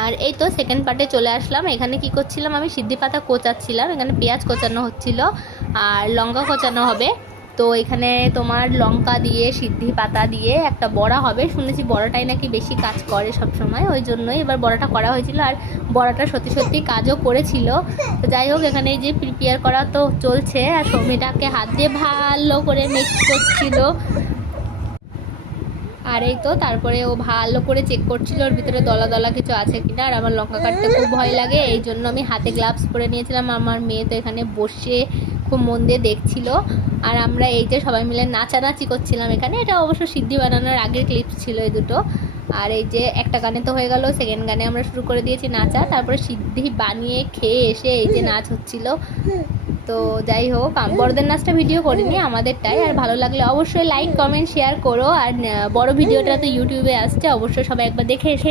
আর এই তো সেকেন্ড পার্টে চলে আসলাম। এখানে কি করছিলাম, আমি সিদ্ধি পাতা কোচাচ্ছিলাম। এখানে পেঁয়াজ কোচানো হচ্ছিল আর লঙ্কা কোচানো হবে। তো এখানে তোমার লঙ্কা দিয়ে সিদ্ধি পাতা দিয়ে একটা বড়া হবে, শুনেছি বড়াটাই নাকি বেশি কাজ করে সব সময়, ওই জন্যই এবার বড়াটা করা হয়েছিল। আর বড়াটা সত্যি সত্যি কাজও করেছিল। তো যাই হোক, এখানে এই যে প্রিপেয়ার করা তো চলছে, আর সৌমিটাকে হাত দিয়ে ভালো করে মিক্স করছিল। আর এই তো তারপরে ও ভালো করে চেক করছিল ওর ভিতরে দলা দলা কিছু আছে কিনা। আর আমার লঙ্কা কাটতে খুব ভয় লাগে, এই জন্য আমি হাতে গ্লাভস পরে নিয়েছিলাম। আমার মেয়ে তো এখানে বসে খুব মন দিয়ে দেখছিল। আর আমরা এই যে সবাই মিলে নাচানাচি করছিলাম এখানে। এটা অবশ্য সিদ্ধি বানানোর আগের ক্লিপস ছিল এই দুটো। আর এই যে একটা গানে তো হয়ে গেল, সেকেন্ড গানে আমরা শুরু করে দিয়েছি নাচা। তারপরে সিদ্ধি বানিয়ে খেয়ে এসে এই যে নাচ হচ্ছিল। তো যাই হোক, বড়দের নাচটা ভিডিও করিনি, আমাদেরটাই। আর ভালো লাগলে অবশ্যই লাইক কমেন্ট শেয়ার করো। আর বড় ভিডিওটা তো ইউটিউবে আসছে, অবশ্যই সবাই একবার দেখে এসে